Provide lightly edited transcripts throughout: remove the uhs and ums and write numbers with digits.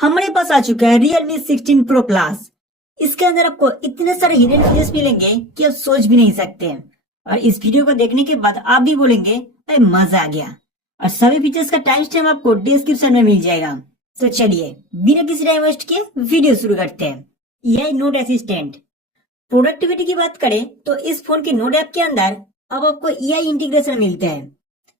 हमारे पास आ चुका है Realme 16 Pro Plus। इसके अंदर आपको इतने सारे हिडन फीचर्स मिलेंगे कि आप सोच भी नहीं सकते हैं। और इस वीडियो को देखने के बाद आप भी बोलेंगे अरे मजा आ गया। और सभी फीचर्स का टाइम स्टैम्प आपको डिस्क्रिप्शन में मिल जाएगा। तो चलिए बिना किसी टाइम वेस्ट के वीडियो शुरू करते हैं। AI note assistant. प्रोडक्टिविटी की बात करें तो इस फोन के नोट ऐप के अंदर अब आपको AI इंटीग्रेशन मिलता है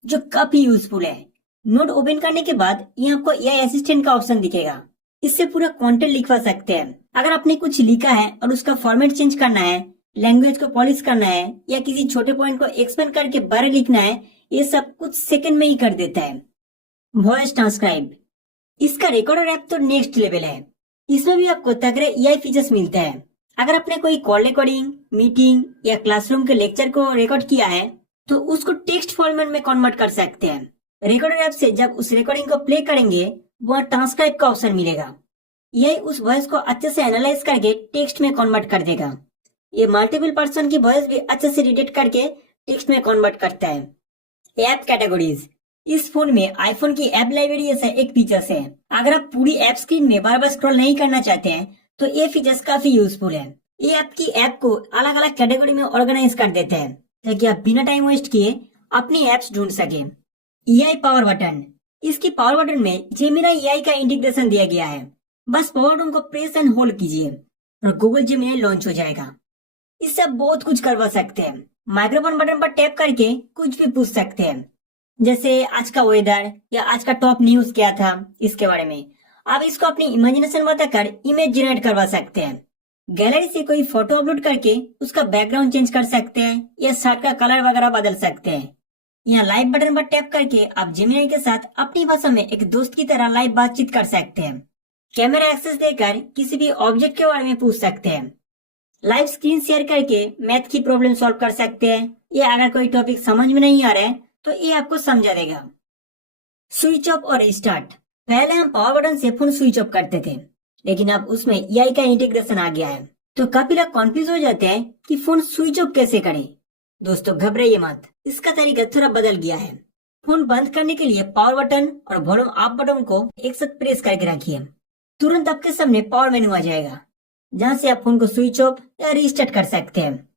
जो काफी यूजफुल है। नोट ओपन करने के बाद ये आपको AI असिस्टेंट का ऑप्शन दिखेगा। इससे पूरा कंटेंट लिखवा सकते हैं। अगर आपने कुछ लिखा है और उसका फॉर्मेट चेंज करना है, लैंग्वेज को पॉलिश करना है या किसी छोटे पॉइंट को एक्सपेंड करके बाहर लिखना है, ये सब कुछ सेकंड में ही कर देता है। Voice transcribe. इसका रिकॉर्डर ऐप तो नेक्स्ट लेवल है। इसमें भी आपको तगड़े AI फीचर्स मिलता है। अगर आपने कोई कॉल रिकॉर्डिंग, मीटिंग या क्लासरूम के लेक्चर को रिकॉर्ड किया है तो उसको टेक्स्ट फॉर्मेट में कन्वर्ट कर सकते हैं। रिकॉर्डर ऐप से जब उस रिकॉर्डिंग को प्ले करेंगे वहाँ ट्रांसक्राइब का ऑप्शन मिलेगा। यही उस वॉइस को अच्छे से एनालाइज करके टेक्स्ट में कन्वर्ट कर देगा। ये मल्टीपल पर्सन की वॉइस भी अच्छे से डिटेक्ट करके टेक्स्ट में कन्वर्ट करता है। App categories. इस फोन में आईफोन की ऐप लाइब्रेरी जैसा एक फीचर्स है। अगर आप पूरी ऐप स्क्रीन में बार बार स्क्रॉल नहीं करना चाहते हैं तो ये फीचर्स काफी यूजफुल है। ये आपकी ऐप को अलग अलग कैटेगरी में ऑर्गेनाइज कर देते हैं ताकि आप बिना टाइम वेस्ट किए अपनी एप्स ढूंढ सके। AI power button. इसकी पावर बटन में जेमिनी AI का इंटीग्रेशन दिया गया है। बस पावर बटन को प्रेस एंड होल्ड कीजिए और गूगल जेमिनी लॉन्च हो जाएगा। इससे आप बहुत कुछ करवा सकते हैं। माइक्रोफोन बटन पर टैप करके कुछ भी पूछ सकते हैं, जैसे आज का वेदर या आज का टॉप न्यूज क्या था, इसके बारे में। आप इसको अपनी इमेजिनेशन बताकर इमेज जनरेट करवा सकते हैं। गैलरी से कोई फोटो अपलोड करके उसका बैकग्राउंड चेंज कर सकते हैं या शर्ट का कलर वगैरह बदल सकते हैं। यहाँ लाइव बटन पर टैप करके आप जेमिनी के साथ अपनी भाषा में एक दोस्त की तरह लाइव बातचीत कर सकते हैं। कैमरा एक्सेस देकर किसी भी ऑब्जेक्ट के बारे में पूछ सकते हैं। लाइव स्क्रीन शेयर करके मैथ की प्रॉब्लम सॉल्व कर सकते हैं या अगर कोई टॉपिक समझ में नहीं आ रहा है तो ये आपको समझा देगा। स्विच ऑफ और रिस्टार्ट। पहले हम पावर बटन से फोन स्विच ऑफ करते थे, लेकिन अब उसमें AI का इंटीग्रेशन आ गया है तो काफी लोग कंफ्यूज हो जाते हैं कि फोन स्विच ऑफ कैसे करें। दोस्तों घबराइए मत, इसका तरीका थोड़ा बदल गया है। फोन बंद करने के लिए पावर बटन और वॉल्यूम अप बटन को एक साथ प्रेस करके रखिए। तुरंत आपके सामने पावर मेन्यू आ जाएगा जहां से आप फोन को स्विच ऑफ या रिस्टार्ट कर सकते हैं।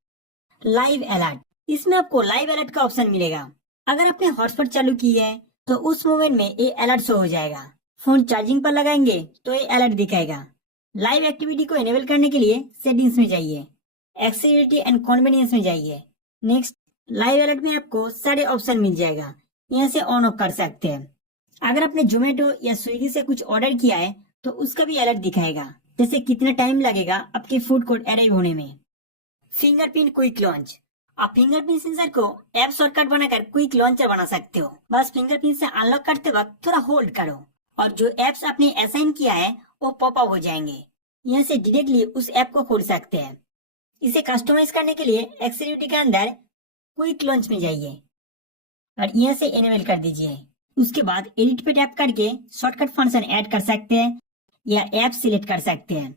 Live alert. इसमें आपको लाइव अलर्ट का ऑप्शन मिलेगा। अगर आपने हॉटस्पॉट चालू की है तो उस मोमेंट में ये अलर्ट शो हो जाएगा। फोन चार्जिंग पर लगाएंगे तो ये अलर्ट दिखाएगा। लाइव एक्टिविटी को इनेबल करने के लिए सेटिंग्स में जाइए, एक्सेसिबिलिटी एंड कन्वीनियंस में जाइए। नेक्स्ट लाइव अलर्ट में आपको सारे ऑप्शन मिल जाएगा, यहाँ से ऑन ऑफ कर सकते हैं। अगर आपने जोमेटो या स्विगी से कुछ ऑर्डर किया है तो उसका भी अलर्ट दिखाएगा, जैसे कितना टाइम लगेगा आपके फूड को अराइव होने में। Fingerprint quick launch. आप फिंगरप्रिंट सेंसर को ऐप शॉर्टकट बनाकर क्विक लॉन्चर बना सकते हो। बस फिंगरप्रिंट से अनलॉक करते वक्त थोड़ा होल्ड करो और जो एप्स आपने असाइन किया है वो पॉप अप हो जाएंगे। यहाँ से डायरेक्टली उस ऐप को खोल सकते हैं। इसे कस्टमाइज करने के लिए एक्सेसिबिलिटी के अंदर क्विक लॉन्च में जाइए और यहाँ से इनेबल कर दीजिए। उसके बाद एडिट पे टैप करके शॉर्टकट फंक्शन ऐड कर सकते हैं या ऐप सिलेक्ट कर सकते हैं।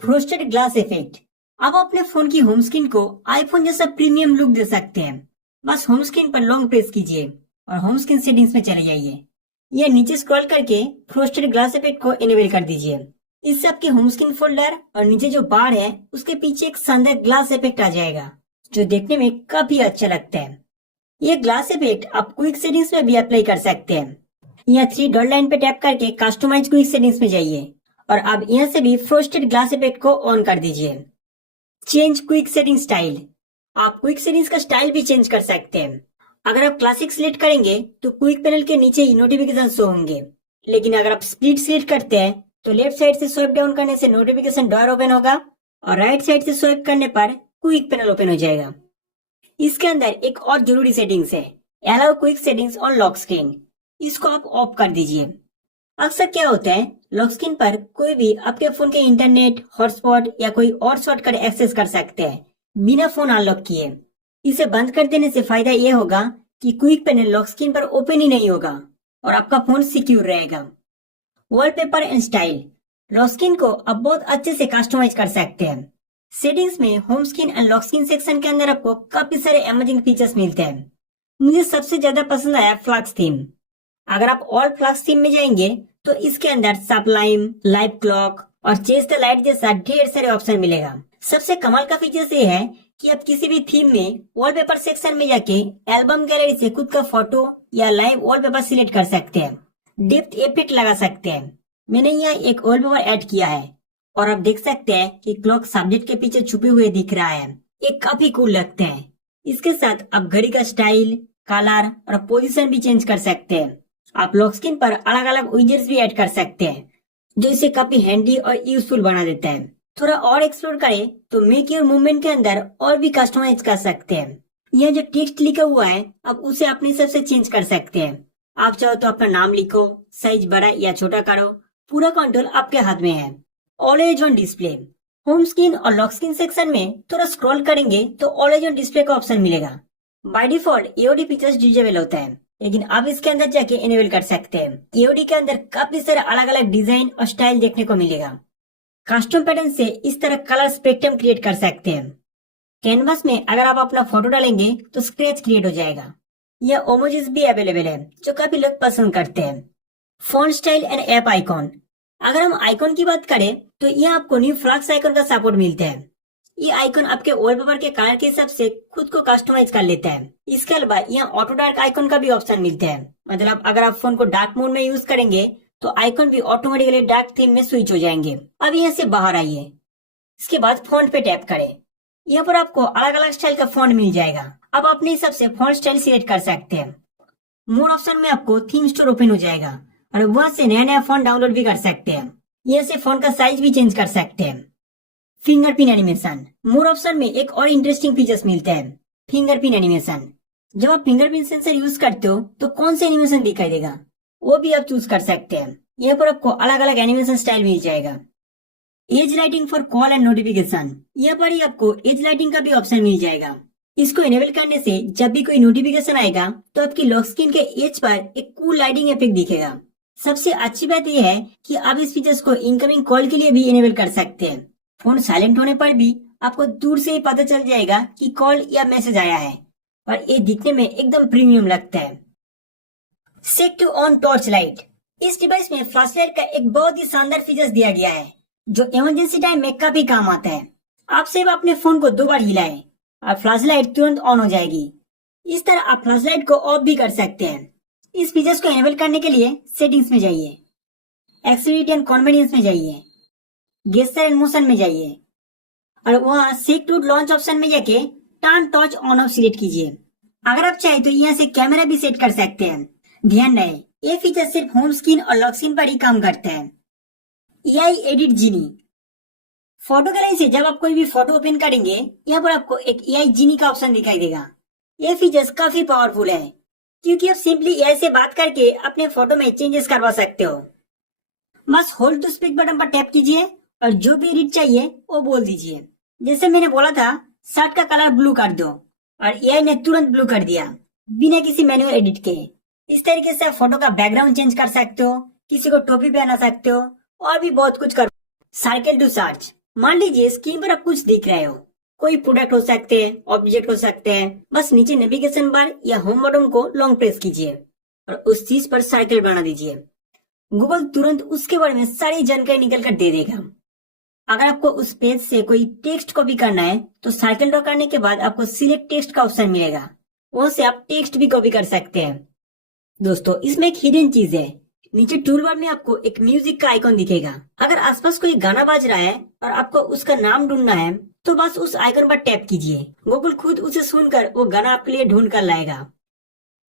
Frosted glass effect. अब अपने फोन की होम स्क्रीन को आईफोन जैसा प्रीमियम लुक दे सकते हैं। बस होम स्क्रीन पर लॉन्ग प्रेस कीजिए और होम स्क्रीन सेटिंग्स में चले जाइए। यह नीचे स्क्रॉल करके फ्रोस्टेड ग्लास इफेक्ट को इनेबल कर दीजिए। इससे आपके होम स्क्रीन फोल्डर और नीचे जो बार है उसके पीछे एक शानदार ग्लास इफेक्ट आ जाएगा जो देखने में काफी अच्छा लगता है। ये ग्लास इफेक्ट आप क्विक सेटिंग्स में भी अप्लाई कर सकते हैं। यहाँ 3 डॉट लाइन पे टैप करके कस्टमाइज क्विक सेटिंग्स में जाइए और अब यहाँ से भी फ्रोस्टेड ग्लास इफेक्ट को ऑन कर दीजिए। Change quick setting style. आप क्विक सेटिंग्स का स्टाइल भी चेंज कर सकते हैं। अगर आप क्लासिक सिलेक्ट करेंगे तो क्विक पैनल के नीचे ही नोटिफिकेशन शो होंगे, लेकिन अगर आप स्प्लिट सिलेक्ट करते हैं तो लेफ्ट साइड से स्वाइप डाउन करने से नोटिफिकेशन डोर ओपन होगा और राइट साइड से स्वाइप करने पर क्विक पैनल ओपन हो जाएगा। इसके अंदर एक और जरूरी सेटिंग्स है, allow quick settings on lock screen. इसको आप ऑफ कर दीजिए। अक्सर क्या होता है, लॉक स्क्रीन पर कोई भी आपके फोन के इंटरनेट, हॉटस्पॉट या कोई और शॉर्टकट एक्सेस कर सकते हैं बिना फोन अनलॉक किए। इसे बंद कर देने से फायदा यह होगा कि क्विक पैनल लॉक स्क्रीन पर ओपन ही नहीं होगा और आपका फोन सिक्योर रहेगा। Wallpaper and style. Lock screen को अब बहुत अच्छे से कस्टमाइज कर सकते हैं। सेटिंग्स में home screen and lock screen section के अंदर आपको काफी सारे अमेजिंग फीचर्स मिलते हैं। मुझे सबसे ज्यादा पसंद आया फ्लैक्स थीम। अगर आप ऑल फ्लैक्स थीम में जाएंगे तो इसके अंदर सप्लाइम, लाइव क्लॉक और चेंज द लाइट जैसा ढेर सारे ऑप्शन मिलेगा। सबसे कमाल का फीचर ये है कि आप किसी भी थीम में वॉलपेपर सेक्शन में जाके एल्बम गैलरी से खुद का फोटो या लाइव वॉलपेपर सिलेक्ट कर सकते हैं। डेप्थ इफेक्ट लगा सकते हैं। मैंने यहाँ एक वॉलपेपर ऐड किया है और आप देख सकते हैं कि क्लॉक सब्जेक्ट के पीछे छुपे हुए दिख रहा है। ये काफी कूल लगते हैं। इसके साथ आप घड़ी का स्टाइल, कलर और पोजीशन भी चेंज कर सकते हैं। आप लॉक स्क्रीन पर अलग अलग विजेट्स भी ऐड कर सकते हैं जो इसे काफी हैंडी और यूजफुल बना देता है। थोड़ा और एक्सप्लोर करें तो मेक योर मूवमेंट के अंदर और भी कस्टमाइज कर सकते हैं। यह जो टेक्स्ट लिखा हुआ है आप उसे अपने हिसाब से चेंज कर सकते हैं। आप चाहो तो अपना नाम लिखो, साइज बड़ा या छोटा करो, पूरा कंट्रोल आपके हाथ में है। Always on display. Home screen और लॉक स्क्रीन सेक्शन में थोड़ा स्क्रॉल करेंगे तो ऑलवेज ऑन डिस्प्ले का ऑप्शन मिलेगा। By default AOD features disable होता है, लेकिन आप इसके अंदर जाके इनेबल कर सकते हैं। एओडी के अंदर काफी सारे अलग अलग डिजाइन और स्टाइल देखने को मिलेगा। कस्टम पैटर्न से इस तरह कलर स्पेक्ट्रम क्रिएट कर सकते हैं। कैनवास में अगर आप अपना फोटो डालेंगे तो स्क्रैच क्रिएट हो जाएगा। यह इमोजीज भी अवेलेबल है जो काफी लोग पसंद करते हैं। Font style and app icon. अगर हम आइकॉन की बात करें तो यहाँ आपको न्यू फ्लक्स आइकॉन का सपोर्ट मिलता है। ये आइकॉन आपके वॉलपेपर के कलर के हिसाब से खुद को कस्टमाइज कर लेता है। इसके अलावा यहाँ ऑटो डार्क आइकॉन का भी ऑप्शन मिलता है। मतलब अगर आप फोन को डार्क मोड में यूज करेंगे तो आइकॉन भी ऑटोमेटिकली डार्क थीम में स्विच हो जाएंगे। अब यहाँ से बाहर आइए। इसके बाद फॉन्ट पे टैप करें। यहाँ पर आपको अलग अलग स्टाइल का फॉन्ट मिल जाएगा। अब अपने हिसाब से फॉन्ट स्टाइल सिलेक्ट कर सकते हैं। मोर ऑप्शन में आपको थीम स्टोर ओपन हो जाएगा और वहां से नया नया फॉन्ट डाउनलोड भी कर सकते हैं। यहाँ से फॉन्ट का साइज भी चेंज कर सकते हैं। Fingerprint animation. मोर ऑप्शन में एक और इंटरेस्टिंग फीचर्स मिलते हैं, फिंगरप्रिंट एनिमेशन। जब आप फिंगरप्रिंट सेंसर यूज करते हो तो कौन सा एनिमेशन दिखाई देगा वो भी आप चूज कर सकते हैं। यहाँ पर आपको अलग अलग एनिमेशन स्टाइल मिल जाएगा। As lighting for call and notification. यहाँ पर ही आपको एज लाइटिंग का भी ऑप्शन मिल जाएगा। इसको इनेबल करने से जब भी कोई नोटिफिकेशन आएगा तो आपकी लॉक स्क्रीन के एज पर एक कूल लाइटिंग इफेक्ट दिखेगा। सबसे अच्छी बात यह है कि आप इस फीचर्स को इनकमिंग कॉल के लिए भी इनेबल कर सकते हैं। फोन साइलेंट होने पर भी आपको दूर से ही पता चल जाएगा कि कॉल या मैसेज आया है और ये दिखने में एकदम प्रीमियम लगता है। Set to on torch light. इस डिवाइस में फ्लैश लाइट का एक बहुत ही शानदार फीचर दिया गया है जो इमरजेंसी टाइम में काफी काम आता है। आप सिर्फ अपने फोन को 2 बार हिलाएं और फ्लैश लाइट तुरंत ऑन हो जाएगी। इस तरह आप फ्लैश लाइट को ऑफ भी कर सकते हैं। इस फीचर्स को इनेबल करने के लिए सेटिंग्स में जाइए, एक्सेसिबिलिटी एंड कन्वीनियंस में जाइए, गेस्चर एंड मोशन में जाइए और वहाँ सेट टू लॉन्च ऑप्शन में जाके turn torch on off select कीजिए। अगर आप चाहे तो यहाँ से कैमरा भी सेट कर सकते हैं। ध्यान रहे ये फीचर सिर्फ होम स्क्रीन और लॉक स्क्रीन पर ही काम करते हैं। एआई एडिट जीनी। फोटो गैलरी से जब आप कोई भी फोटो ओपन करेंगे यहाँ पर आपको एक एआई जीनी का ऑप्शन दिखाई देगा। ये फीचर्स काफी पावरफुल है क्योंकि आप सिंपली एआई से बात करके अपने फोटो में चेंजेस करवा सकते हो। बस होल्ड टू स्पीक बटन पर टैप कीजिए और जो भी एडिट चाहिए वो बोल दीजिए। जैसे मैंने बोला था शर्ट का कलर ब्लू कर दो और एआई ने तुरंत ब्लू कर दिया बिना किसी मैनुअल एडिट के। इस तरीके से आप फोटो का बैकग्राउंड चेंज कर सकते हो, किसी को टोपी पहना सकते हो और भी बहुत कुछ कर। Circle to search. मान लीजिए स्क्रीन पर आप कुछ देख रहे हो, कोई प्रोडक्ट हो सकते हैं, ऑब्जेक्ट हो सकते हैं। बस नीचे नेविगेशन बार या होम बटन को लॉन्ग प्रेस कीजिए और उस चीज पर सर्कल बना दीजिए। गूगल तुरंत उसके बारे में सारी जानकारी निकल कर दे देगा। अगर आपको उस पेज से कोई टेक्स्ट कॉपी करना है तो सर्कल ड्रॉ करने के बाद आपको सिलेक्ट टेक्स्ट का ऑप्शन मिलेगा, वहां से आप टेक्स्ट भी कॉपी कर सकते हैं। दोस्तों इसमें एक हिडन चीज है, नीचे टूल बार में आपको एक म्यूजिक का आइकॉन दिखेगा। अगर आसपास कोई गाना बज रहा है और आपको उसका नाम ढूंढना है तो बस उस आइकन पर टैप कीजिए। गूगल खुद उसे सुनकर वो गाना आपके लिए ढूंढ कर लाएगा।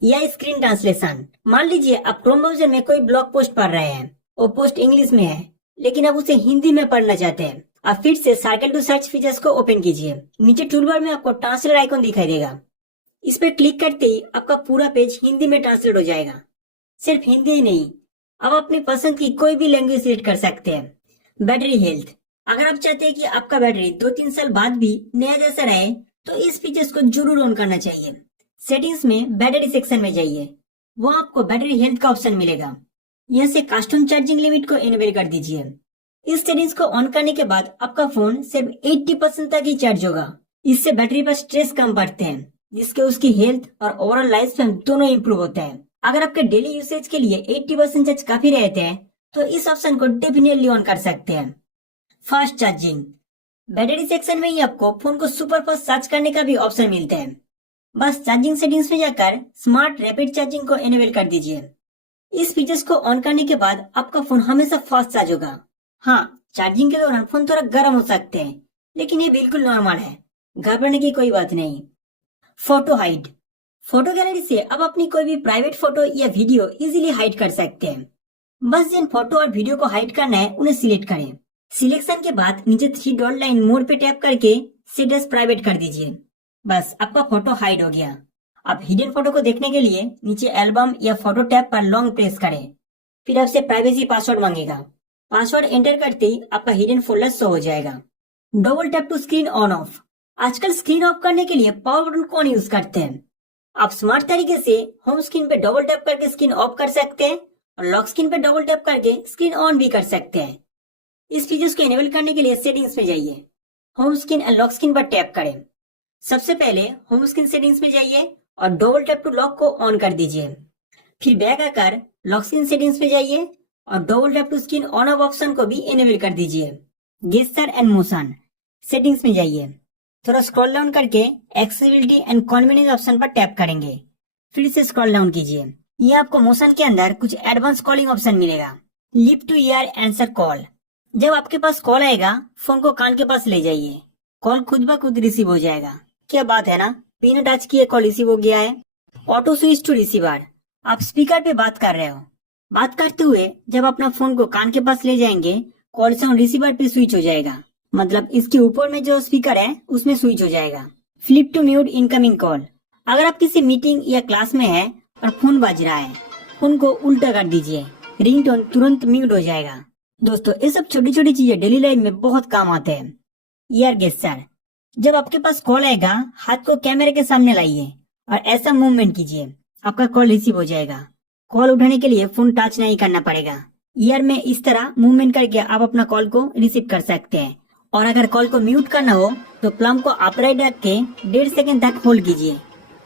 या स्क्रीन ट्रांसलेशन। मान लीजिए आप क्रोम ब्राउजर में कोई ब्लॉग पोस्ट पढ़ रहे हैं, वो पोस्ट इंग्लिश में है लेकिन आप उसे हिंदी में पढ़ना चाहते हैं। आप फिर से सर्कल टू सर्च फीचर्स को ओपन कीजिए। नीचे टूल बार में आपको ट्रांसलेट आइकन दिखाई देगा, इस पर क्लिक करते ही आपका पूरा पेज हिंदी में ट्रांसलेट हो जाएगा। सिर्फ हिंदी ही नहीं, आप अपनी पसंद की कोई भी लैंग्वेज सिलेक्ट कर सकते हैं। Battery health. अगर आप चाहते हैं कि आपका बैटरी 2-3 साल बाद भी नया जैसा रहे तो इस फीचर्स को जरूर ऑन करना चाहिए। सेटिंग्स में बैटरी सेक्शन में जाइए, वहाँ आपको बैटरी हेल्थ का ऑप्शन मिलेगा। यहाँ से कस्टम चार्जिंग लिमिट को इनेबल कर दीजिए। इस सेटिंग्स को ऑन करने के बाद आपका फोन सिर्फ 80% तक ही चार्ज होगा। इससे बैटरी पर स्ट्रेस कम पड़ते हैं जिसके उसकी हेल्थ और ओवरऑल लाइफ स्पैन दोनों इंप्रूव होते हैं। अगर आपके डेली यूसेज के लिए 80% चार्ज काफी रहते हैं तो इस ऑप्शन को डेफिनेटली ऑन कर सकते हैं। फास्ट चार्जिंग, बैटरी सेक्शन में ही आपको फोन को सुपर फास्ट चार्ज करने का भी ऑप्शन मिलता है। बस चार्जिंग सेटिंग्स में जाकर स्मार्ट रैपिड चार्जिंग को इनेबल कर दीजिए। इस फीचर्स को ऑन करने के बाद आपका फोन हमेशा फास्ट चार्ज होगा। हाँ, चार्जिंग के दौरान फोन थोड़ा गर्म हो सकते हैं, लेकिन ये बिल्कुल नॉर्मल है, घबराने की कोई बात नहीं। फोटो हाइड, फोटो गैलरी से अब अपनी कोई भी प्राइवेट फोटो या वीडियो इजीली हाइड कर सकते हैं। बस जिन फोटो और वीडियो को हाइड करना है उन्हें सिलेक्ट करें। सिलेक्शन के बाद नीचे 3 डॉट लाइन मोड पे टैप करके सेट एज प्राइवेट कर दीजिए। बस आपका फोटो हाइड हो गया। अब हिडन फोटो को देखने के लिए नीचे एल्बम या फोटो टैब पर लॉन्ग प्रेस करें। फिर आपसे प्राइवेसी पासवर्ड मांगेगा। पासवर्ड एंटर करते ही आपका हिडन फोल्डर शो हो जाएगा। Double tap to screen on off, आजकल स्क्रीन ऑफ करने के लिए पावर बटन कौन यूज करते हैं? आप स्मार्ट तरीके से होम स्क्रीन पे डबल टैप करके स्क्रीन ऑफ कर सकते हैं और लॉक स्क्रीन पे डबल टैप करके स्क्रीन ऑन भी कर सकते हैं। इस फीचर्स को इनेबल करने के लिए सेटिंग्स में जाइए, home screen and lock screen पर टैप करें। सबसे पहले होम स्क्रीन सेटिंग्स में जाइए और डबल टैप टू लॉक को ऑन कर दीजिए। फिर बैक आकर लॉक स्क्रीन सेटिंग्स में जाइए और double tap to screen on off option को भी इनेबल कर दीजिए। गेस्चर एंड मोशन सेटिंग्स में जाइए, थोड़ा स्क्रॉल डाउन करके एक्सेसिबिलिटी एंड कन्वीनियंस ऑप्शन पर टैप करेंगे। फिर से स्क्रॉल डाउन कीजिए। ये आपको मोशन के अंदर कुछ एडवांस कॉलिंग ऑप्शन मिलेगा। Lip two year answer call, जब आपके पास कॉल आएगा फोन को कान के पास ले जाइए, कॉल खुद ब खुद रिसीव हो जाएगा। क्या बात है ना, बिना टच किए कॉल रिसीव हो गया है। ऑटो स्विच टू रिसीवर, आप स्पीकर पे बात कर रहे हो, बात करते हुए जब अपना फोन को कान के पास ले जाएंगे कॉल साउंड रिसीवर पे स्विच हो जाएगा, मतलब इसके ऊपर में जो स्पीकर है उसमें स्विच हो जाएगा। Flip to mute incoming call, अगर आप किसी मीटिंग या क्लास में है और फोन बज रहा है, फोन को उल्टा कर दीजिए, रिंगटोन तुरंत म्यूट हो जाएगा। दोस्तों ये सब छोटी छोटी चीजें डेली लाइफ में बहुत काम आते हैं। ईयर गेस्चर, जब आपके पास कॉल आएगा हाथ को कैमरे के सामने लाइए और ऐसा मूवमेंट कीजिए, आपका कॉल रिसीव हो जाएगा। कॉल उठाने के लिए फोन टच नहीं करना पड़ेगा। ईयर में इस तरह मूवमेंट करके आप अपना कॉल को रिसीव कर सकते हैं। और अगर कॉल को म्यूट करना हो तो प्लम को अपराइट रख के 1.5 सेकंड तक होल्ड कीजिए,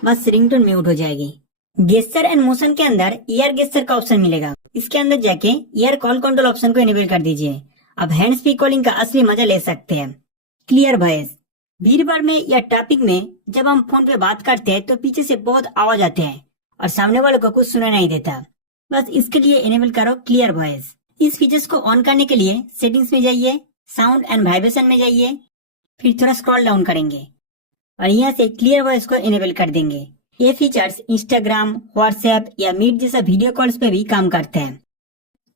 बस रिंगटोन म्यूट हो जाएगी। गेस्चर एंड मोशन के अंदर ईयर गेस्चर का ऑप्शन मिलेगा, इसके अंदर जाके ईयर कॉल कंट्रोल ऑप्शन को इनेबल कर दीजिए। अब हैंड फ्री कॉलिंग का असली मजा ले सकते हैं। क्लियर वॉइस, भीड़ भाड़ में या ट्रैफिक में जब हम फोन पे बात करते हैं तो पीछे से बहुत आवाज आते हैं और सामने वाले को कुछ सुना नहीं देता, बस इसके लिए इनेबल करो क्लियर वॉइस। इस फीचर्स को ऑन करने के लिए सेटिंग्स में जाइए, साउंड एंड वाइब्रेशन में जाइए, फिर थोड़ा स्क्रॉल डाउन करेंगे और यहाँ से क्लियर वॉइस को इनेबल कर देंगे। ये फीचर्स इंस्टाग्राम, व्हाट्सएप या मीट जैसा वीडियो कॉल्स पे भी काम करते हैं।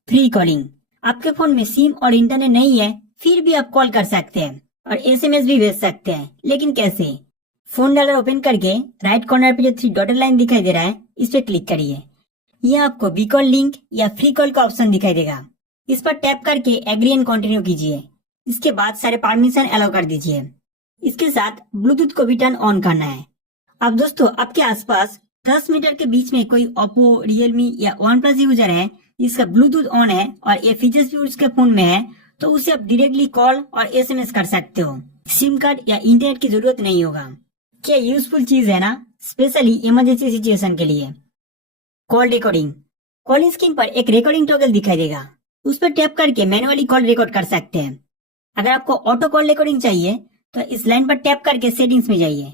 फ्री कॉलिंग, आपके फोन में सिम और इंटरनेट नहीं है फिर भी आप कॉल कर सकते हैं और एसएमएस भी भेज सकते हैं, लेकिन कैसे? फोन डायलर ओपन करके राइट कॉर्नर पे जो 3 डॉटेड लाइन दिखाई दे रहा है इस पे क्लिक करिए। ये आपको बीकॉल लिंक या फ्री कॉल का ऑप्शन दिखाई देगा, इस पर टैप करके एग्री एंड कंटिन्यू कीजिए। इसके बाद सारे परमिशन अलाउ कर दीजिए। इसके साथ ब्लूटूथ को भी टर्न ऑन करना है। अब दोस्तों आपके आसपास 10 मीटर के बीच में कोई ओप्पो, रियलमी या OnePlus यूजर है जिसका ब्लूटूथ ऑन है और ये फीचर्स भी उसके फोन में है, तो उसे आप डायरेक्टली कॉल और एसएमएस कर सकते हो। सिम कार्ड या इंटरनेट की जरूरत नहीं होगा। क्या यूजफुल चीज है ना, स्पेशली इमरजेंसी सिचुएशन के लिए। कॉल रिकॉर्डिंग, कॉलिंग स्क्रीन पर एक रिकॉर्डिंग टॉगल दिखाई देगा, उस पर टैप करके मैनुअली कॉल रिकॉर्ड कर सकते हैं। अगर आपको ऑटो कॉल रिकॉर्डिंग चाहिए तो इस लाइन पर टैप करके सेटिंग्स में जाइए,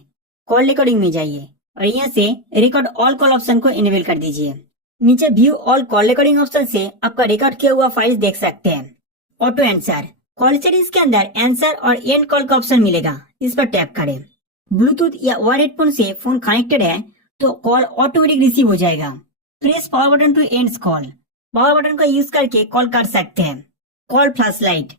कॉल रिकॉर्डिंग में जाइए और यहाँ से रिकॉर्ड ऑल कॉल ऑप्शन को इनेबल कर दीजिए। नीचे view all call recording option से आपका रिकॉर्ड किया हुआ फाइल्स देख सकते हैं। ऑटो आंसर, कॉल सेटिंग्स के अंदर आंसर और एंड कॉल का ऑप्शन मिलेगा, इस पर टैप करें। ब्लूटूथ या वायर हेडफोन से फोन कनेक्टेड है तो कॉल ऑटोमेटिक रिसीव हो जाएगा। Press power button to end call, power button का यूज करके कॉल कर सकते हैं। कॉल फ्लैश लाइट,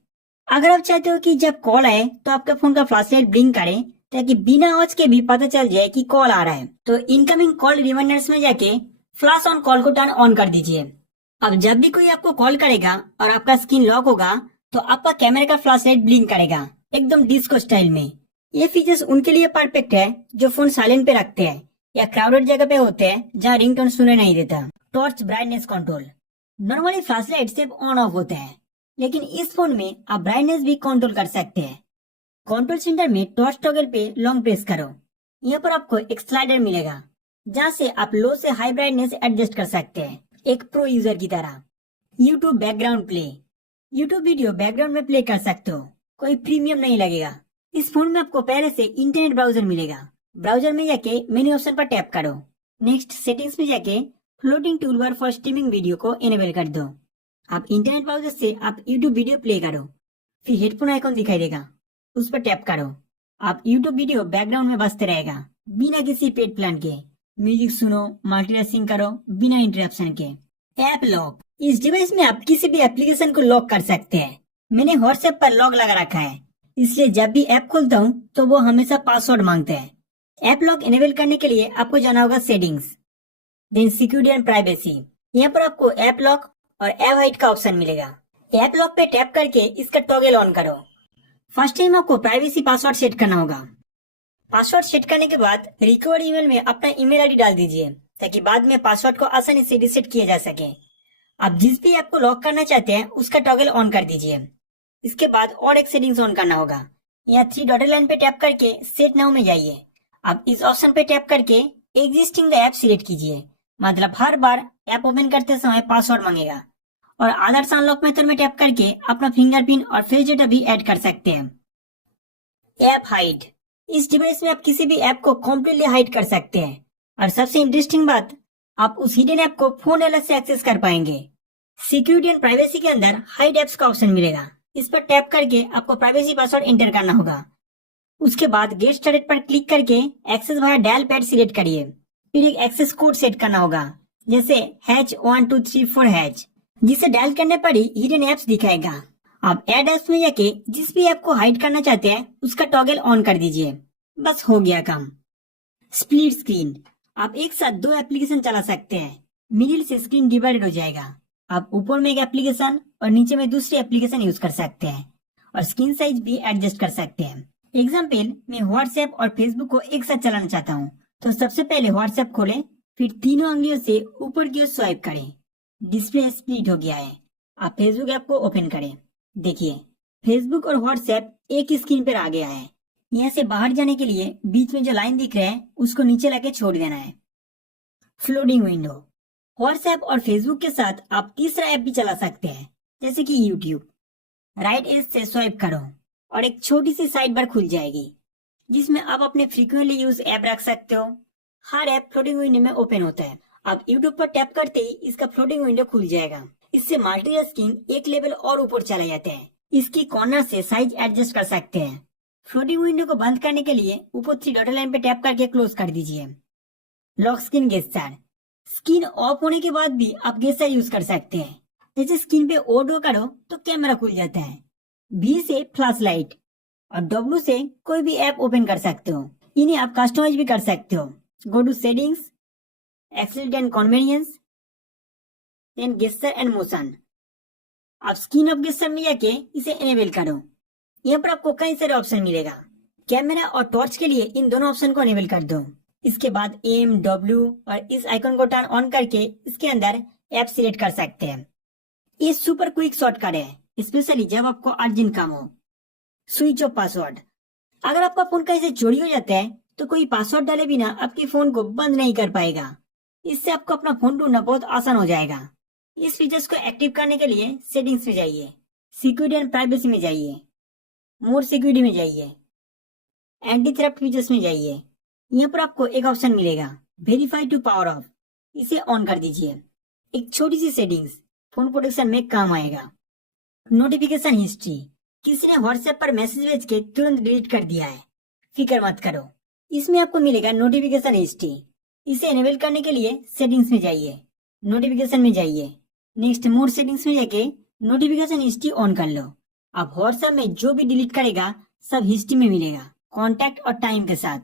अगर आप चाहते हो कि जब कॉल आए तो आपका फोन का फ्लैश लाइट ब्लिंक करे ताकि बिना आवाज के भी पता चल जाए कि कॉल आ रहा है, तो इनकमिंग कॉल रिमाइंडर्स में जाके फ्लैश ऑन कॉल को टर्न ऑन कर दीजिए। अब जब भी कोई आपको कॉल करेगा और आपका स्क्रीन लॉक होगा तो आपका कैमरे का फ्लैश लाइट ब्लिंक करेगा, एकदम डिस्को स्टाइल में। ये फीचर्स उनके लिए परफेक्ट है जो फोन साइलेंट पे रखते हैं या क्राउडेड जगह पे होते हैं जहाँ रिंगटोन सुने नहीं देता। Torch brightness control, normally flash light सिर्फ ऑन ऑफ होते हैं, लेकिन इस फोन में आप ब्राइटनेस भी कंट्रोल कर सकते हैं। कंट्रोल सेंटर में टॉर्च टॉगल पे लॉन्ग प्रेस करो, यहाँ पर आपको एक स्लाइडर मिलेगा जहाँ से आप लो से हाई ब्राइटनेस एडजस्ट कर सकते हैं, एक प्रो यूजर की तरह। YouTube background play. YouTube video background में प्ले कर सकते हो, कोई प्रीमियम नहीं लगेगा। इस फोन में आपको पहले से इंटरनेट ब्राउजर मिलेगा। ब्राउजर में जाके मेन्यू ऑप्शन पर टैप करो। नेक्स्ट सेटिंग्स में जाके floating toolbar for streaming video को इनेबल कर दो। आप इंटरनेट ब्राउजर से आप यूट्यूब वीडियो प्ले करो, फिर हेडफोन आइकॉन दिखाई देगा, उस पर टैप करो। आप यूट्यूब वीडियो बैकग्राउंड में बजते रहेगा बिना किसी पेड प्लान के। म्यूजिक सुनो, मल्टीटास्किंग करो बिना इंटरप्शन के। ऐप लॉक, इस डिवाइस में आप किसी भी एप्लीकेशन को लॉक कर सकते हैं। मैंने व्हाट्सएप पर लॉक लगा रखा है, इसलिए जब भी ऐप खोलता हूँ तो वो हमेशा पासवर्ड मांगते हैं। ऐप लॉक इनेबल करने के लिए आपको जाना होगा settings, then security and privacy. यहाँ पर आपको ऐप लॉक और ऐप हाइड का ऑप्शन मिलेगा। ऐप लॉक पे टैप करके इसका टॉगल ऑन करो। फर्स्ट टाइम आपको प्राइवेसी पासवर्ड सेट करना होगा। पासवर्ड सेट करने के बाद रिकवर ईमेल में अपना ईमेल आईडी डाल दीजिए, ताकि बाद में पासवर्ड को आसानी से रीसेट किया जा सके। आप जिस भी ऐप को लॉक करना चाहते हैं उसका टॉगल ऑन कर दीजिए। इसके बाद और एक सेटिंग्स ऑन करना होगा। यहाँ 3 डॉटेड लाइन पे टैप करके सेट नाउ में जाइए। आप इस ऑप्शन पे टैप करके एग्जिस्टिंग द ऐप सिलेक्ट कीजिए, मतलब हर बार ऐप ओपन करते समय पासवर्ड मांगेगा। और आधार अनलॉक मेथड में टैप करके अपना फिंगरप्रिंट और फेस डेटा भी ऐड कर सकते हैं। ऐप हाइड, इस डिवाइस में आप किसी भी ऐप को कम्प्लीटली हाइड कर सकते हैं। और सबसे इंटरेस्टिंग बात, आप उस हिडन ऐप को फोन अलग से एक्सेस कर पाएंगे। सिक्योरिटी एंड प्राइवेसी के अंदर हाइड ऐप्स का ऑप्शन मिलेगा, इस पर टैप करके आपको प्राइवेसी पासवर्ड एंटर करना होगा। उसके बाद गेट स्टार्टेड पर क्लिक करके access via dial pad select करिए। फिर एक एक्सेस कोड सेट करना होगा, जैसे H1234H, जिसे डायल करने पर ही हिडन ऐप्स दिखाएगा। आप ऐड ऐप्स में जाके जिस भी ऐप को हाइड करना चाहते हैं उसका टॉगल ऑन कर दीजिए, बस हो गया काम। स्प्लिट स्क्रीन, आप एक साथ 2 एप्लीकेशन चला सकते हैं। मिडिल से स्क्रीन डिवाइडेड हो जाएगा। आप ऊपर में एक एप्लीकेशन और नीचे में दूसरी एप्लीकेशन यूज कर सकते हैं और स्क्रीन साइज भी एडजस्ट कर सकते हैं। एग्जाम्पल, मैं व्हाट्सएप और फेसबुक को एक साथ चलाना चाहता हूँ, तो सबसे पहले व्हाट्सएप खोलें, फिर तीनों उंगलियों से ऊपर की ओर स्वाइप करें। डिस्प्ले स्प्लिट हो गया है। आप फेसबुक ऐप को ओपन करें। देखिए, फेसबुक और व्हाट्सएप एक ही स्क्रीन पर आ गया है। यहाँ से बाहर जाने के लिए बीच में जो लाइन दिख रहा है उसको नीचे लाके छोड़ देना है। फ्लोटिंग विंडो, व्हाट्सएप और फेसबुक के साथ आप तीसरा ऐप भी चला सकते हैं, जैसे कि यूट्यूब। राइट एज से स्वाइप करो और एक छोटी सी साइड बार खुल जाएगी, जिसमें आप अपने फ्रीक्वेंटली यूज ऐप रख सकते हो। हर ऐप फ्लोटिंग विंडो में ओपन होता है। आप यूट्यूब पर टैप करते ही इसका फ्लोटिंग विंडो खुल जाएगा। इससे मल्टीटास्किंग एक लेवल और ऊपर चला जाता है। इसकी कॉर्नर से साइज एडजस्ट कर सकते हैं। फ्लोटिंग विंडो को बंद करने के लिए ऊपर 3 डॉटेड लाइन पे टैप करके क्लोज कर दीजिए। Lock screen gesture, screen of होने के बाद भी आप गेस्चर यूज कर सकते हैं। जैसे स्क्रीन पे ओ डो करो तो कैमरा खुल जाता है। V से फ्लैश लाइट और W से कोई भी ऐप ओपन कर सकते हो। इन्हें आप कस्टमाइज भी कर सकते हो। Go to settings, accelerate and convenience, then gesture and motion. आप स्क्रीन ऑफ गेस्चर में जाके इसे इनेबल करो। यहाँ पर आपको कई सारे ऑप्शन मिलेगा। कैमरा और टॉर्च के लिए इन दोनों ऑप्शन को इनेबल कर दो। इसके बाद एम, W और इस आइकन को टर्न ऑन करके इसके अंदर ऐप सिलेक्ट कर सकते हैं। ये सुपर क्विक शॉर्टकट है, स्पेशली जब आपको अर्जेंट काम हो। स्विच ऑफ पासवर्ड, अगर आपका फोन कहीं से चोरी हो जाता है तो कोई पासवर्ड डाले बिना आपके फोन को बंद नहीं कर पाएगा। इससे आपको अपना फोन ढूंढना बहुत आसान हो जाएगा। इस फीचर्स को एक्टिव करने के लिए सेटिंग्स में जाइए, सिक्योरिटी एंड प्राइवेसी में जाइए, मोर सिक्योरिटी में जाइए, एंटी थ्रेफ्ट फीचर्स में जाइए। यहाँ पर आपको एक ऑप्शन मिलेगा, वेरीफाई टू पावर ऑफ, इसे ऑन कर दीजिए। एक छोटी सी सेटिंग्स फोन प्रोटेक्शन में काम आएगा। नोटिफिकेशन हिस्ट्री, किसी ने व्हाट्सएप पर मैसेज भेज के तुरंत डिलीट कर दिया है, फिक्र मत करो, इसमें आपको मिलेगा नोटिफिकेशन हिस्ट्री। इसे एनेबल करने के लिए सेटिंग्स में जाइए, नोटिफिकेशन में जाइए, नेक्स्ट मोर सेटिंग्स में जाके नोटिफिकेशन हिस्ट्री ऑन कर लो। आप व्हाट्सएप में जो भी डिलीट करेगा सब हिस्ट्री में मिलेगा, कॉन्टैक्ट और टाइम के साथ।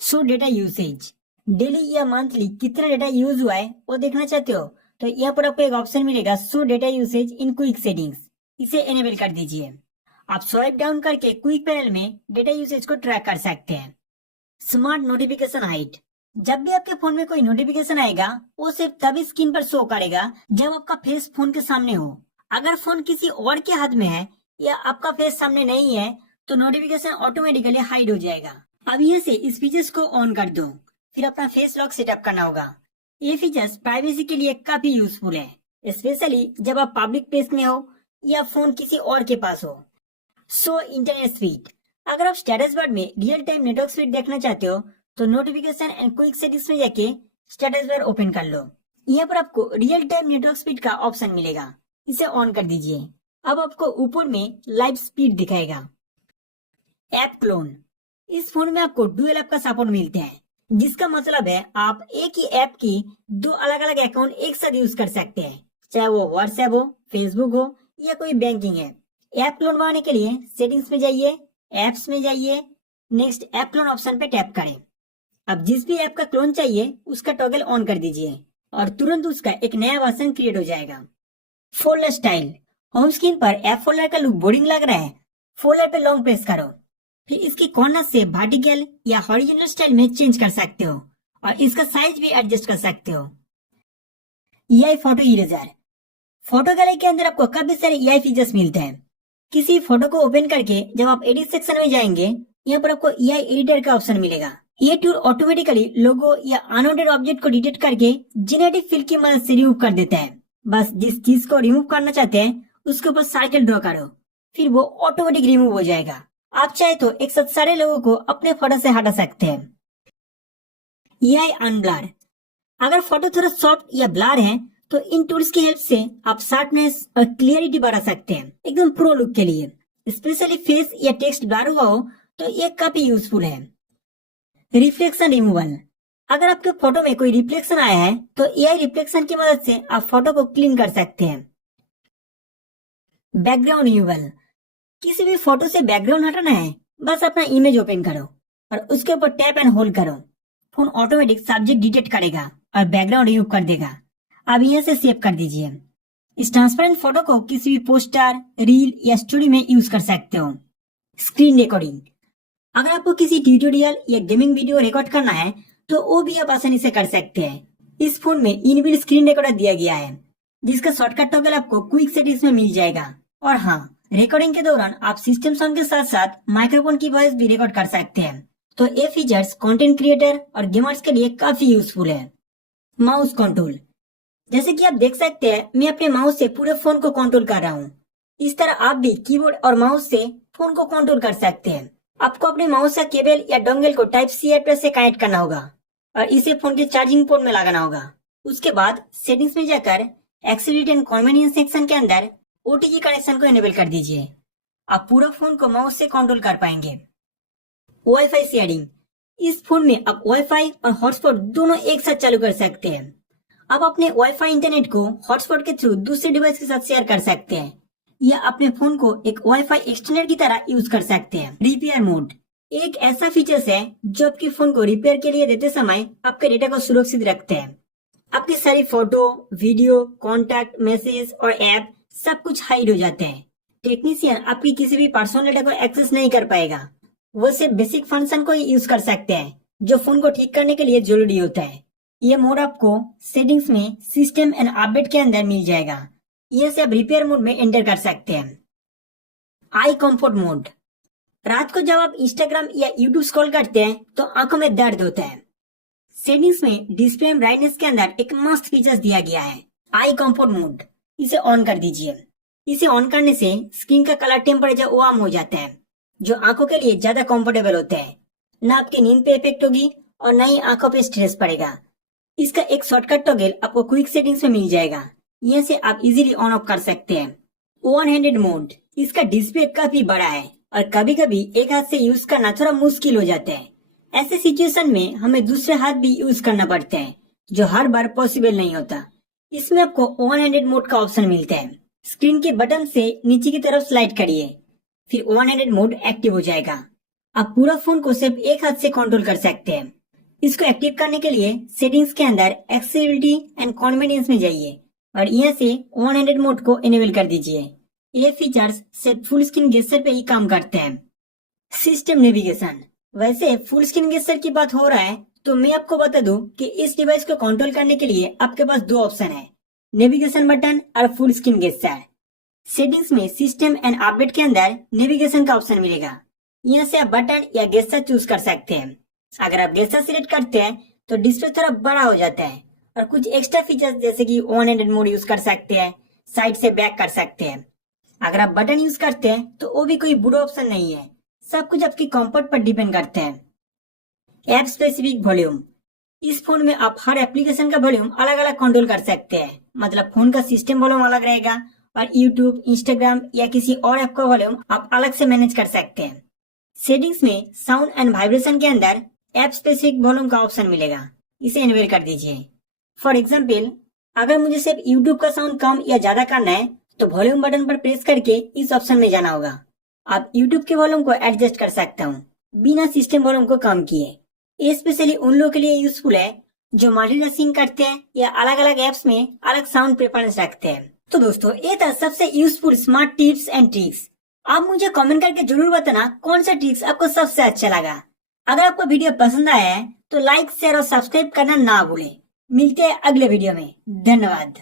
शो डेटा यूसेज, डेली या मंथली कितना डेटा यूज हुआ है वो देखना चाहते हो तो यहाँ पर आपको एक ऑप्शन मिलेगा, show data usage in quick settings, इसे एनेबल कर दीजिए। आप स्वाइप डाउन करके क्विक पैनल में डेटा यूसेज को ट्रैक कर सकते हैं। स्मार्ट नोटिफिकेशन हाइड, जब भी आपके फोन में कोई नोटिफिकेशन आएगा वो सिर्फ तभी स्क्रीन पर शो करेगा जब आपका फेस फोन के सामने हो। अगर फोन किसी और के हाथ में है या आपका फेस सामने नहीं है तो नोटिफिकेशन ऑटोमेटिकली हाइड हो जाएगा। अब यहाँ से इस फीचर्स को ऑन कर दो, फिर अपना फेस लॉक सेटअप करना होगा। ये फीचर्स प्राइवेसी के लिए काफी यूजफुल है, स्पेशली जब आप पब्लिक प्लेस में हो या फोन किसी और के पास हो। सो इंटरनेट स्पीड, अगर आप स्टेटस बार में रियल टाइम नेटवर्क स्पीड देखना चाहते हो तो नोटिफिकेशन एंड क्विक सेटिंग्स में जाके स्टेटस बार ओपन कर लो। यहाँ पर आपको रियल टाइम नेटवर्क स्पीड का ऑप्शन मिलेगा, इसे ऑन कर दीजिए। अब आपको ऊपर में लाइव स्पीड दिखाएगा। ऐप क्लोन, इस फोन में आपको डुअल ऐप का सपोर्ट मिलते हैं, जिसका मतलब है आप एक ही ऐप की दो अलग अलग अकाउंट एक साथ यूज कर सकते हैं, चाहे वो व्हाट्सएप हो, फेसबुक हो या कोई बैंकिंग है। ऐप क्लोन बनाने के लिए सेटिंग्स में जाइए, एप्स में जाइए, नेक्स्ट ऐप क्लोन ऑप्शन पे टैप करें। अब जिस भी ऐप का क्लोन चाहिए उसका टॉगल ऑन कर दीजिए और तुरंत उसका एक नया वर्जन क्रिएट हो जाएगा। फोल्डर स्टाइल, होम स्क्रीन पर ऐप फोल्डर का लुक बोरिंग लग रहा है, फोल्डर पे लॉन्ग प्रेस करो, फिर इसकी कॉर्नर से वर्टिकल या हॉरिजॉन्टल स्टाइल में चेंज कर सकते हो और इसका साइज भी एडजस्ट कर सकते हो। AI photo eraser, photo gallery के अंदर आपको काफी सारे एआई फीचर्स मिलते हैं। किसी फोटो को ओपन करके जब आप एडिट सेक्शन में जाएंगे, यहाँ पर आपको एआई एडिटर का ऑप्शन मिलेगा। ये टूल ऑटोमेटिकली लोगो या अनवांटेड ऑब्जेक्ट को डिटेक्ट करके जेनेटिक फिल की मदद से रिमूव कर देता है। बस जिस चीज को रिमूव करना चाहते हैं उसके ऊपर सर्कल ड्रॉ करो, फिर वो ऑटोमेटिक रिमूव हो जाएगा। आप चाहे तो एक साथ सारे लोगों को अपने फोटो से हटा सकते हैं। एआई अनब्लर, अगर फोटो थोड़ा सॉफ्ट या ब्लर है तो इन टूल्स की हेल्प से आप शार्पनेस और क्लियरिटी बढ़ा सकते हैं, एकदम प्रो लुक के लिए। स्पेशली फेस या टेक्स्ट ब्लर हुआ हो तो ये काफी यूजफुल है। रिफ्लेक्शन रिमूवल, अगर आपके फोटो में कोई रिफ्लेक्शन आया है तो एआई रिफ्लेक्शन की मदद से आप फोटो को क्लीन कर सकते हैं। बैकग्राउंड रिमूवल, किसी भी फोटो से बैकग्राउंड हटाना है, बस अपना इमेज ओपन करो और उसके ऊपर टैप एंड होल्ड करो, फोन ऑटोमेटिक सब्जेक्ट डिटेक्ट करेगा और बैकग्राउंड रिमूव कर देगा। अब यहाँ से सेव कर दीजिए। इस ट्रांसपेरेंट फोटो को किसी भी पोस्टर, रील या स्टोरी में यूज कर सकते हो। स्क्रीन रिकॉर्डिंग, अगर आपको किसी ट्यूटोरियल या गेमिंग वीडियो रिकॉर्ड करना है तो वो भी आप आसानी से कर सकते हैं। इस फोन में इनबिल्ट स्क्रीन रिकॉर्डर दिया गया है, जिसका शॉर्टकट टॉगल आपको क्विक सेटिंग्स में मिल जाएगा। और हाँ, रिकॉर्डिंग के दौरान आप सिस्टम साउंड के साथ साथ माइक्रोफोन की वॉइस भी रिकॉर्ड कर सकते हैं। तो ये फीचर्स कंटेंट क्रिएटर और गेमर्स के लिए काफी यूजफुल है। माउस कंट्रोल, जैसे कि आप देख सकते हैं मैं अपने माउस से पूरे फोन को कंट्रोल कर रहा हूँ। इस तरह आप भी कीबोर्ड और माउस से फोन को कंट्रोल कर सकते हैं। आपको अपने माउस का केबल या डोंगल को टाइप सी एडप्रेस से कनेक्ट करना होगा और इसे फोन के चार्जिंग पोर्ट में लगाना होगा। उसके बाद सेटिंग्स में जाकर एक्सेसिबिलिटी एंड कन्वीनियंस सेक्शन के अंदर ओटीजी कनेक्शन को इनेबल कर दीजिए। आप पूरा फोन को माउस से कंट्रोल कर पाएंगे। वाईफाई शेयरिंग, इस फोन में आप वाईफाई और हॉटस्पॉट दोनों एक साथ चालू कर सकते हैं। आप अपने वाईफाई इंटरनेट को हॉटस्पॉट के थ्रू दूसरे डिवाइस के साथ शेयर कर सकते हैं या अपने फोन को एक वाईफाई एक्सटेंडर की तरह यूज कर सकते हैं। रिपेयर मोड एक ऐसा फीचर्स है जो आपके फोन को रिपेयर के लिए देते समय आपके डेटा को सुरक्षित रखते हैं। आपकी सारी फोटो, वीडियो, कॉन्टैक्ट, मैसेज और ऐप सब कुछ हाइड हो जाते हैं। टेक्नीशियन आपकी किसी भी पर्सनल डेटा को एक्सेस नहीं कर पाएगा, वो सिर्फ बेसिक फंक्शन को ही यूज कर सकते हैं जो फोन को ठीक करने के लिए जरूरी होता है। ये मोड आपको सेटिंग्स में सिस्टम एंड अपडेट के अंदर मिल जाएगा। ये से आप रिपेयर मोड में एंटर कर सकते हैं। आई कंफर्ट मोड, रात को जब आप इंस्टाग्राम या यूट्यूब स्क्रॉल करते हैं तो आंखों में दर्द होता है। सेटिंग्स में डिस्प्ले ब्राइटनेस के अंदर एक मस्त फीचर्स दिया गया है, आई कंफर्ट मोड, इसे ऑन कर दीजिए। इसे ऑन करने से स्क्रीन का कलर टेम्परेचर वार्म हो जाता है, जो आंखों के लिए ज्यादा कंफर्टेबल होता है। न आपकी नींद पे इफेक्ट होगी और न ही आंखों पे स्ट्रेस पड़ेगा। इसका एक शॉर्टकट टॉगल आपको क्विक सेटिंग्स में मिल जाएगा, यहाँ से आप इजीली ऑन ऑफ कर सकते हैं। वन हैंडेड मोड, इसका डिस्प्ले काफी बड़ा है और कभी कभी एक हाथ से यूज करना थोड़ा मुश्किल हो जाता है। ऐसे सिचुएशन में हमें दूसरे हाथ भी यूज करना पड़ता है, जो हर बार पॉसिबल नहीं होता। इसमें आपको वन हैंडेड मोड का ऑप्शन मिलता है। स्क्रीन के बटन से नीचे की तरफ स्लाइड करिए, फिर वन हैंडेड मोड एक्टिव हो जाएगा। आप पूरा फोन को सिर्फ एक हाथ से कंट्रोल कर सकते हैं। इसको एक्टिव करने के लिए सेटिंग्स के अंदर एक्सेसिबिलिटी एंड कन्वीनियंस में जाइए और यहाँ से वन हैंडेड मोड को इनेबल कर दीजिए। ये फीचर्स सिर्फ फुल स्क्रीन गेस्चर पे ही काम करते हैं। सिस्टम नेविगेशन, वैसे फुल स्क्रीन गेस्चर की बात हो रहा है तो मैं आपको बता दूं कि इस डिवाइस को कंट्रोल करने के लिए आपके पास दो ऑप्शन है, नेविगेशन बटन और फुल स्क्रीन गेस्चर। सेटिंग्स में सिस्टम एंड अपडेट के अंदर नेविगेशन का ऑप्शन मिलेगा, यहाँ से आप बटन या गेस्चर चूज कर सकते हैं। अगर आप गेस्चर सिलेक्ट करते हैं तो डिस्प्ले थोड़ा बड़ा हो जाता है और कुछ एक्स्ट्रा फीचर्स जैसे कि ऑन एंड मोड यूज कर सकते हैं, साइड से बैक कर सकते हैं। अगर आप बटन यूज करते हैं तो वो भी कोई बुरा ऑप्शन नहीं है, सब कुछ आपकी कंफर्ट पर डिपेंड करते हैं। ऐप स्पेसिफिक वॉल्यूम, इस फोन में आप हर एप्लीकेशन का वॉल्यूम अलग अलग कंट्रोल कर सकते हैं। मतलब फोन का सिस्टम वॉल्यूम अलग रहेगा और यूट्यूब, इंस्टाग्राम या किसी और ऐप का वॉल्यूम आप अलग से मैनेज कर सकते हैं। सेटिंग्स में साउंड एंड वाइब्रेशन के अंदर ऐप स्पेसिफिक वॉल्यूम का ऑप्शन मिलेगा, इसे इनेबल कर दीजिए। फॉर एग्जाम्पल, अगर मुझे सिर्फ यूट्यूब का साउंड कम या ज्यादा करना है तो वॉल्यूम बटन पर प्रेस करके इस ऑप्शन में जाना होगा। आप यूट्यूब के वॉल्यूम को एडजस्ट कर सकता हूँ बिना सिस्टम वॉल्यूम को कम किए। ये स्पेशली उन लोगों के लिए यूजफुल है जो मल्टीटास्किंग करते हैं या अलग अलग एप्स में अलग साउंड प्रेफरेंस रखते हैं। तो दोस्तों, ये था सबसे useful smart tips and tricks. आप मुझे कमेंट करके जरूर बताना कौन सा ट्रिक्स आपको सबसे अच्छा लगा। अगर आपको वीडियो पसंद आया है तो लाइक, शेयर और सब्सक्राइब करना ना भूलें। मिलते हैं अगले वीडियो में। धन्यवाद।